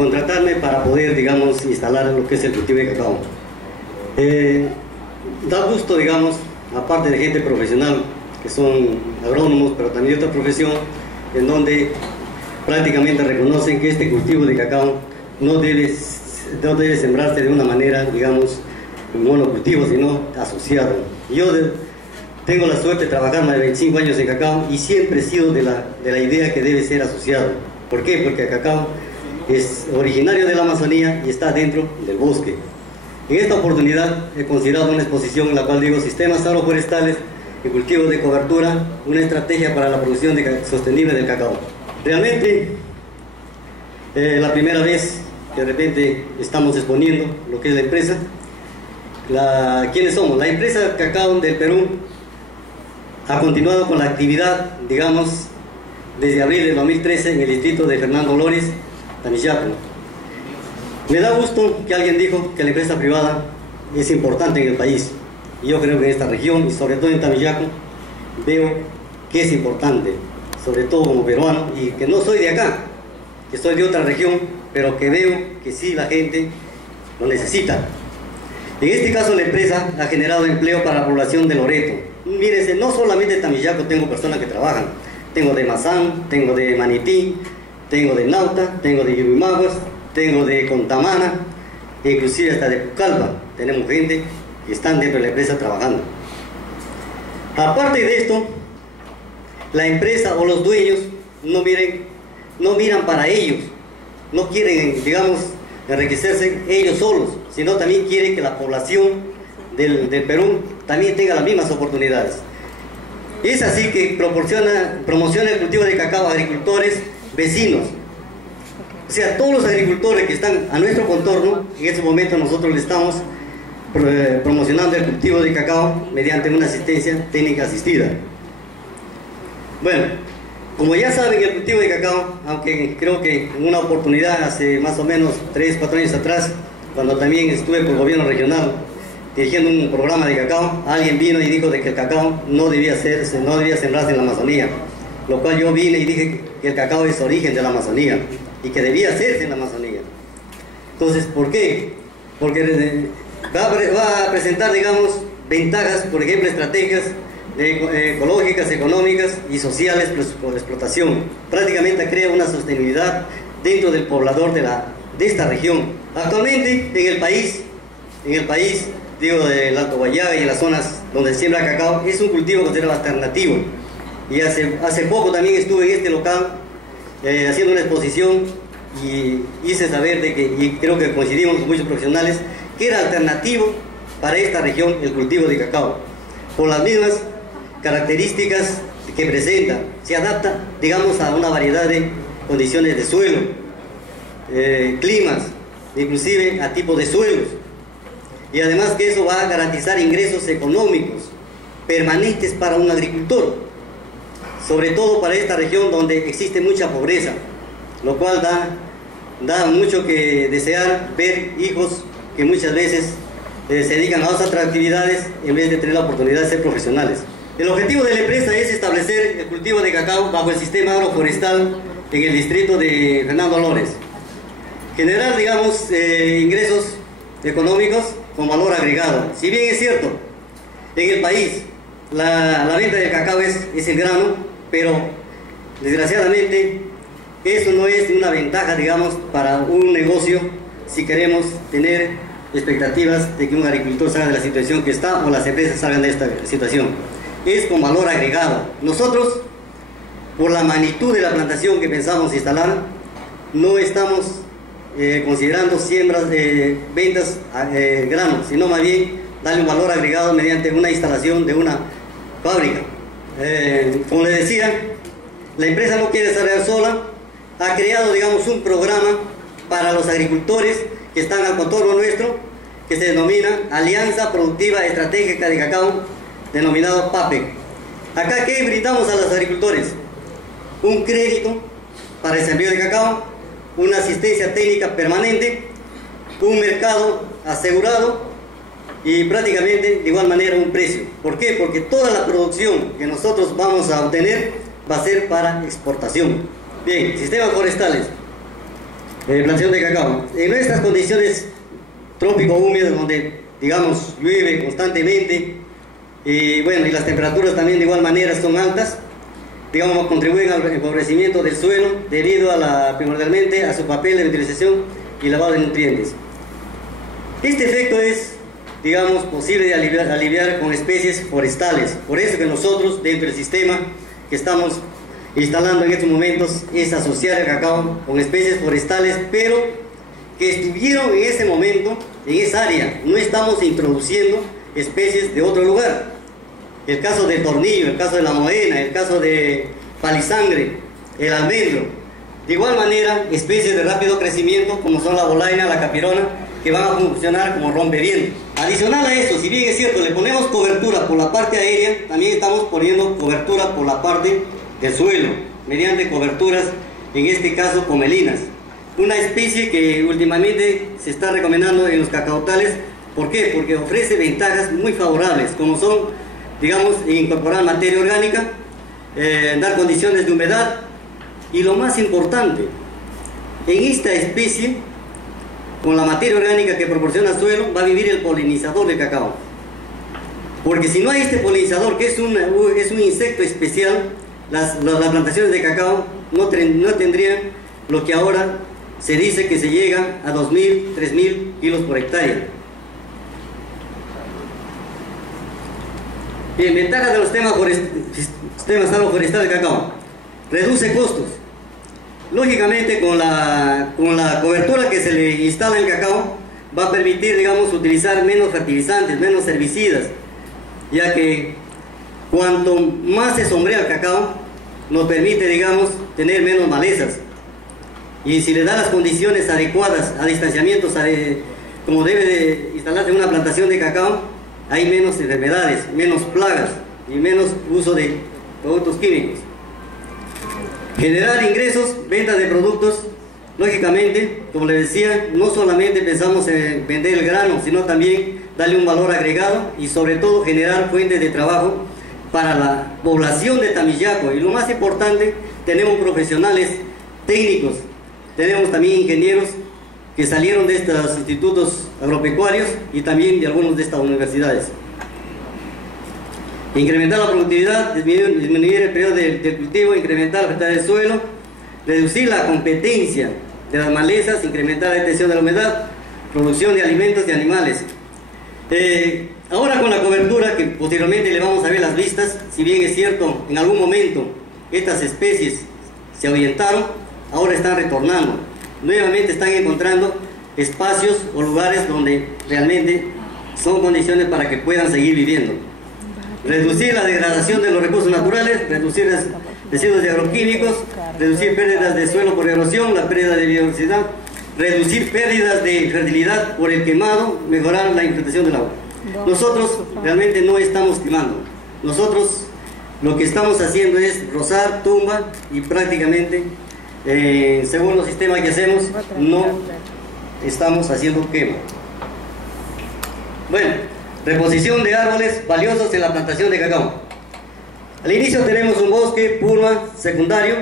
contratarme para poder, digamos, instalar lo que es el cultivo de cacao. Da gusto, digamos, aparte de gente profesional, que son agrónomos, pero también de otra profesión, en donde prácticamente reconocen que este cultivo de cacao no debe sembrarse de una manera, digamos, monocultivo, sino asociado. Yo tengo la suerte de trabajar más de 25 años en cacao y siempre he sido de la idea que debe ser asociado. ¿Por qué? Porque el cacao es originario de la Amazonía y está dentro del bosque. En esta oportunidad he considerado una exposición en la cual digo sistemas agroforestales y cultivos de cobertura, una estrategia para la producción sostenible del cacao. Realmente, la primera vez que de repente estamos exponiendo lo que es la empresa. ¿Quiénes somos? La empresa Cacao del Perú ha continuado con la actividad, digamos, desde abril de 2013 en el distrito de Fernando Lores, Tamiyaco. Me da gusto que alguien dijo que la empresa privada es importante en el país. Y yo creo que en esta región, y sobre todo en Tamiyaco, veo que es importante, sobre todo como peruano, y que no soy de acá, que soy de otra región, pero que veo que sí la gente lo necesita. En este caso la empresa ha generado empleo para la población de Loreto. Mírense, no solamente en Tamiyaco tengo personas que trabajan, tengo de Mazán, tengo de Manití, tengo de Nauta, tengo de Yubimaguas, tengo de Contamana, inclusive hasta de Pucallpa. Tenemos gente que están dentro de la empresa trabajando. Aparte de esto, la empresa o los dueños no miran para ellos, no quieren, digamos, enriquecerse ellos solos, sino también quieren que la población del Perú también tenga las mismas oportunidades. Es así que promociona el cultivo de cacao a agricultores vecinos. O sea, todos los agricultores que están a nuestro contorno, en este momento nosotros le estamos promocionando el cultivo de cacao mediante una asistencia técnica asistida. Bueno, como ya saben, el cultivo de cacao, aunque creo que en una oportunidad hace más o menos 3 o 4 años atrás, cuando también estuve por el gobierno regional dirigiendo un programa de cacao, alguien vino y dijo de que el cacao no debía sembrarse en la Amazonía, lo cual yo vine y dije que el cacao es origen de la Amazonía y que debía hacerse en la Amazonía. Entonces, ¿por qué? Porque va a presentar, digamos, ventajas, por ejemplo, estrategias ecológicas, económicas y sociales por explotación. Prácticamente crea una sostenibilidad dentro del poblador de esta región. Actualmente en el país, digo, del Alto Guayaga y en las zonas donde se siembra cacao, es un cultivo considerado alternativo. Y hace poco también estuve en este local haciendo una exposición y hice saber de que, y creo que coincidimos con muchos profesionales, que era alternativo para esta región el cultivo de cacao, por las mismas características que presenta. Se adapta, digamos, a una variedad de condiciones de suelo, climas, inclusive a tipo de suelos, y además que eso va a garantizar ingresos económicos permanentes para un agricultor, sobre todo para esta región donde existe mucha pobreza, lo cual da mucho que desear ver hijos que muchas veces se dedican a otras actividades en vez de tener la oportunidad de ser profesionales. El objetivo de la empresa es establecer el cultivo de cacao bajo el sistema agroforestal en el distrito de Fernando Lores. Generar, digamos, ingresos económicos con valor agregado. Si bien es cierto, en el país la venta del cacao es el grano, pero desgraciadamente eso no es una ventaja, digamos, para un negocio si queremos tener expectativas de que un agricultor salga de la situación que está o las empresas salgan de esta situación. Es con valor agregado. Nosotros, por la magnitud de la plantación que pensamos instalar, no estamos considerando siembras de ventas granos, sino más bien darle un valor agregado mediante una instalación de una fábrica. Como les decía, la empresa no quiere desarrollar sola, ha creado, digamos, un programa para los agricultores que están al contorno nuestro, que se denomina Alianza Productiva Estratégica de Cacao, denominado PAPEC. Acá, ¿qué brindamos a los agricultores? Un crédito para el sembrado de cacao, una asistencia técnica permanente, un mercado asegurado y prácticamente de igual manera un precio. ¿Por qué? Porque toda la producción que nosotros vamos a obtener va a ser para exportación. Bien, sistemas forestales. plantación de cacao. En nuestras condiciones trópico húmedas, donde digamos llueve constantemente, y bueno, y las temperaturas también de igual manera son altas, digamos, contribuyen al empobrecimiento del suelo debido a primordialmente a su papel de utilización y lavado de nutrientes. Este efecto es, digamos, posible de aliviar con especies forestales. Por eso que nosotros, dentro del sistema que estamos instalando en estos momentos, es asociar el cacao con especies forestales, pero que estuvieron en ese momento, en esa área. No estamos introduciendo especies de otro lugar. El caso del tornillo, el caso de la moena, el caso de palisangre, el almendro. De igual manera, especies de rápido crecimiento, como son la bolaina, la capirona, que van a funcionar como rompeviento. Adicional a eso, si bien es cierto, le ponemos cobertura por la parte aérea, también estamos poniendo cobertura por la parte del suelo, mediante coberturas, en este caso pomelinas. Una especie que últimamente se está recomendando en los cacautales. ¿Por qué? Porque ofrece ventajas muy favorables, como son, digamos, incorporar materia orgánica, dar condiciones de humedad, y lo más importante, en esta especie, con la materia orgánica que proporciona el suelo, va a vivir el polinizador del cacao. Porque si no hay este polinizador, que es un insecto especial, las plantaciones de cacao no tendrían lo que ahora se dice que se llega a 2.000, 3.000 kilos por hectárea. Bien, ventajas de los sistemas agroforestales del cacao: reduce costos. Lógicamente, con la cobertura que se le instala en el cacao, va a permitir, digamos, utilizar menos fertilizantes, menos herbicidas, ya que cuanto más se sombrea el cacao, nos permite, digamos, tener menos malezas. Y si le da las condiciones adecuadas a distanciamientos, como debe de instalarse una plantación de cacao, hay menos enfermedades, menos plagas y menos uso de productos químicos. Generar ingresos, ventas de productos. Lógicamente, como les decía, no solamente pensamos en vender el grano, sino también darle un valor agregado y sobre todo generar fuentes de trabajo para la población de Tamillaco. Y lo más importante, tenemos profesionales técnicos, tenemos también ingenieros que salieron de estos institutos agropecuarios y también de algunos de estas universidades. Incrementar la productividad, disminuir el periodo del cultivo, incrementar la fertilidad del suelo, reducir la competencia de las malezas, incrementar la detección de la humedad, producción de alimentos y animales. Ahora con la cobertura, que posteriormente le vamos a ver las vistas, si bien es cierto, en algún momento estas especies se ahuyentaron, ahora están retornando. Nuevamente están encontrando espacios o lugares donde realmente son condiciones para que puedan seguir viviendo. Reducir la degradación de los recursos naturales, reducir residuos de agroquímicos, reducir pérdidas de suelo por erosión, la pérdida de biodiversidad, reducir pérdidas de fertilidad por el quemado, mejorar la infiltración del agua. Nosotros realmente no estamos quemando. Nosotros lo que estamos haciendo es rozar, tumba y prácticamente, según los sistemas que hacemos, no estamos haciendo quema. Bueno, reposición de árboles valiosos en la plantación de cacao. Al inicio tenemos un bosque purma secundario.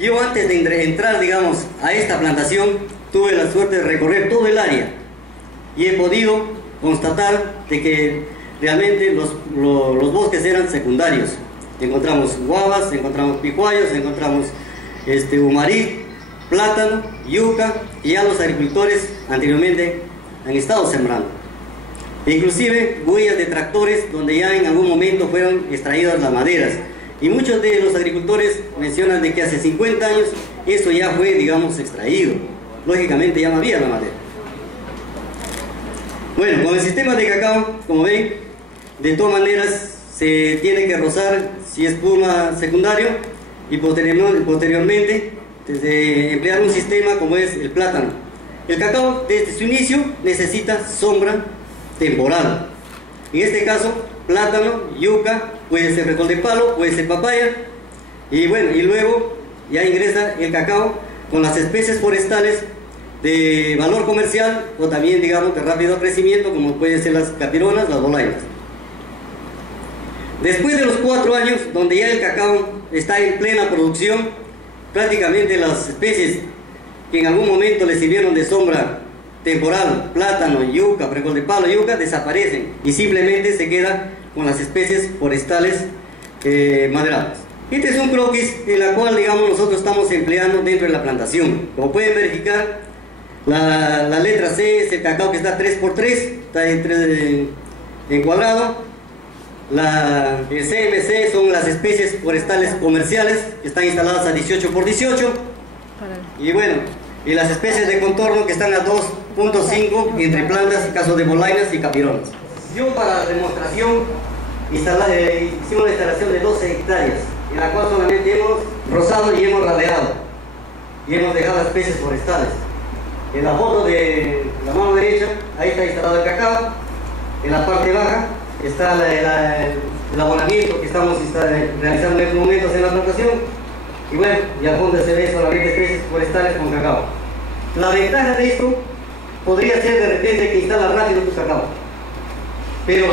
Yo antes de entrar, digamos, a esta plantación, tuve la suerte de recorrer todo el área y he podido constatar de que realmente los bosques eran secundarios. Encontramos guavas, encontramos picuayos, encontramos humarí, plátano, yuca, y ya los agricultores anteriormente han estado sembrando. Inclusive huellas de tractores donde ya en algún momento fueron extraídas las maderas. Y muchos de los agricultores mencionan de que hace 50 años eso ya fue, digamos, extraído. Lógicamente ya no había la madera. Bueno, con el sistema de cacao, como ven, de todas maneras se tiene que rozar si es purma secundario y posteriormente emplear un sistema como es el plátano. El cacao desde su inicio necesita sombra temporal. En este caso, plátano, yuca, puede ser frijol de palo, puede ser papaya, y bueno, y luego ya ingresa el cacao con las especies forestales de valor comercial o también, digamos, de rápido crecimiento, como pueden ser las capironas, las bolainas. Después de los 4 años, donde ya el cacao está en plena producción, prácticamente las especies que en algún momento les sirvieron de sombra temporal, plátano, yuca, frijol de palo, yuca, desaparecen y simplemente se queda con las especies forestales maderables. Este es un croquis en la cual, digamos, nosotros estamos empleando dentro de la plantación. Como pueden verificar, la letra C es el cacao que está 3x3, está en cuadrado. El CMC son las especies forestales comerciales que están instaladas a 18x18. Y bueno, y las especies de contorno que están a 2.5 entre plantas, casos de bolainas y capironas. Yo para la demostración hicimos la instalación de 12 hectáreas, en la cual solamente hemos rozado y hemos raleado y hemos dejado especies forestales. En la foto de la mano derecha, ahí está instalado el cacao. En la parte baja está el abonamiento que estamos realizando en estos momentos en la plantación. Y bueno, y al fondo se ve solamente especies forestales con cacao. La ventaja de esto podría ser de repente que instala rápido tu cacao, pero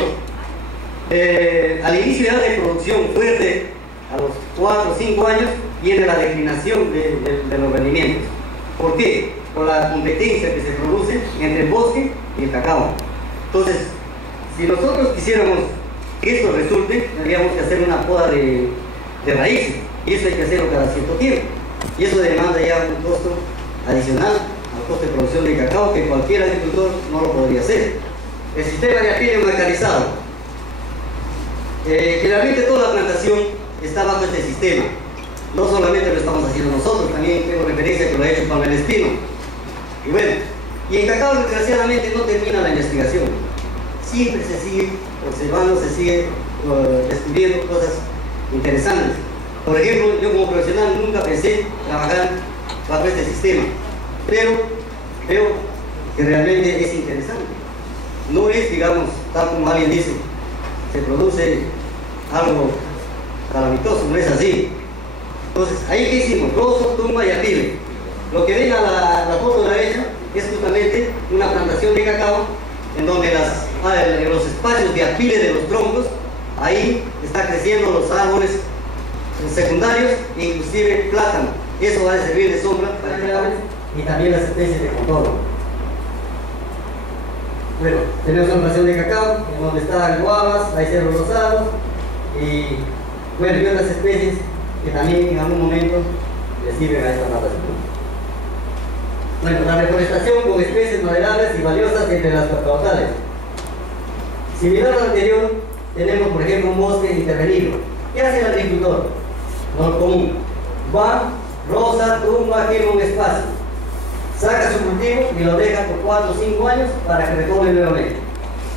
al inicio ya de producción fuerte, a los 4 o 5 años, viene la declinación de los rendimientos. ¿Por qué? Por la competencia que se produce entre el bosque y el cacao. Entonces, si nosotros quisiéramos que esto resulte, tendríamos que hacer una poda de raíces, y eso hay que hacerlo cada cierto tiempo, y eso demanda ya un costo adicional al costo de producción de cacao que cualquier agricultor no lo podría hacer. El sistema de apile mecanizado, generalmente toda la plantación está bajo este sistema. No solamente lo estamos haciendo nosotros, también tengo referencia que lo ha hecho Pablo Espino. Y bueno, y en cacao desgraciadamente no termina la investigación. Siempre se sigue observando, se sigue descubriendo cosas interesantes. Por ejemplo, yo como profesional nunca pensé trabajar bajo este sistema, pero veo que realmente es interesante. No es, digamos, tal como alguien dice, se produce algo calamitoso, no es así. Entonces, ahí que hicimos, rozo, tumba y apile. Lo que ven a la foto de la derecha es justamente una plantación de cacao en donde en los espacios de apile de los troncos, ahí está creciendo los árboles secundarios, inclusive plátano. Eso va a servir de sombra para el árbol y también las especies de contorno. Bueno, tenemos una plantación de cacao en donde están guavas, hay cerros rosados y bueno, y otras especies que también en algún momento le sirven a esta plantación. Bueno, la reforestación con especies maderables y valiosas entre las cacautales. Similar al anterior, tenemos por ejemplo un bosque intervenido. ¿Qué hace el agricultor? No común. Va, roza, tumba, quema un espacio, saca su cultivo y lo deja por 4 o 5 años para que retome nuevamente.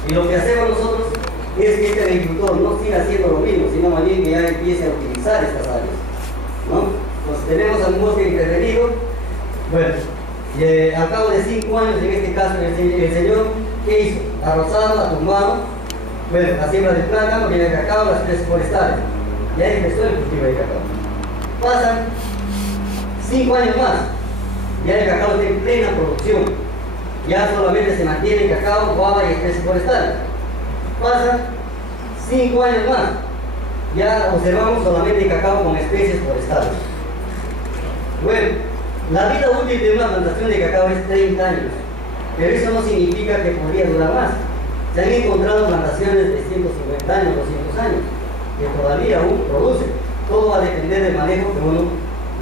Y lo que hacemos nosotros es que este agricultor no siga haciendo lo mismo, sino más bien que ya empiece a utilizar estas áreas, ¿no? Entonces tenemos un bosque intervenido. Bueno, y al cabo de 5 años, en este caso el señor, ¿qué hizo? Ha rozado, ha tumbado, bueno, la siembra de plátano, viene el cacao, las especies forestales. Y ahí empezó el cultivo de cacao. Pasan 5 años más, ya el cacao está en plena producción. Ya solamente se mantiene el cacao, guava y especies forestales. Pasan 5 años más, ya observamos solamente cacao con especies forestales. Bueno, la vida útil de una plantación de cacao es 30 años, pero eso no significa que podría durar más. Se han encontrado plantaciones de 150 años, 200 años, que todavía aún producen. Todo va a depender del manejo que uno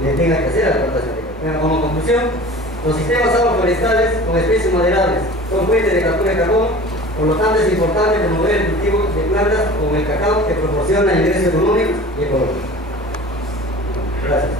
le tenga que hacer a la plantación de cacao. Bueno, como conclusión, los sistemas agroforestales con especies maderables son fuentes de captura de carbono, por lo tanto es importante promover el cultivo de plantas como el cacao que proporciona ingresos económicos y ecológicos. Gracias.